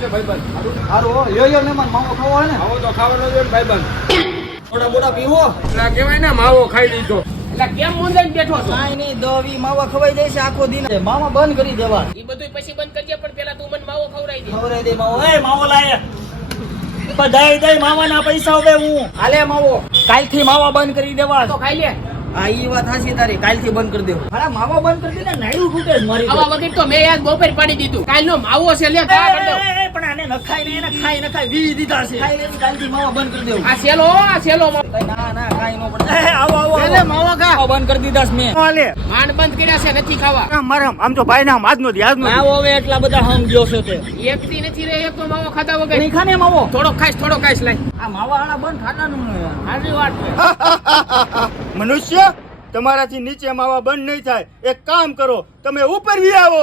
છે ભાઈબંધ. હારું હો, યો મહેમાન માવો ખાવો હોય ને? માવો તો ખાવાનો છે ને ભાઈબંધ. થોડા બોડા પીવો. એટલે કહેવાય ને માવો ખાઈ લીધો. એટલે કેમ મૂંઝાઈને બેઠો છો? કાંઈ નહીં, દવી માવા ખવાઈ જાય છે આખો દિન. માવા બંધ કરી દેવા. ઈ બધું પછી બંધ કરજે, પણ પેલા તું મને માવો ખવડાવી દે. ખવડાવી દે માવો. એ માવો લાય દઈ માવાના પૈસા હવે હું હાલે માવો. કાલથી માવા બંધ કરી દેવા. તો ખાઈ લે. હા, ઈ વાત હાચી તારી. કાલથી બંધ કરી દેવું. અરે માવા બંધ કરી દે ને, નાયડું તૂટે જ મારી. આવા વગર તો મેં યાદ બપોર પાડી દીધું. કાલનો માવો છે, લે ખા કર દઉં. પણ આને નખાય ને એને ખાઈ નખાય વી દીધા છે ખાઈ લેવી, કાલથી માવા બંધ કરી દેવું. આ સેલો માવો. ના કાંઈ ન પડે. આવો એટલે માવો ખા. માવા બંધ કરી દીધા છે મેં. હાલે માંડ બંધ કર્યા છે, નથી ખાવા. મારા આમ તો ભાઈ નામ આજનો દી માવો હવે એટલા બધા સમજ્યો છે તે. એક દી નથી રહે એક તો માવો ખાધા વગર. નહીં ખાને માવો. થોડો ખાઈશ લાય. આ માવા હાલા બંધ ખાતાનું નહીં. હારી વાત છે. મનુષ્ય તમારાથી નીચે માવા બંધ નહીં થાય. એક કામ કરો, તમે ઉપર વી આવો.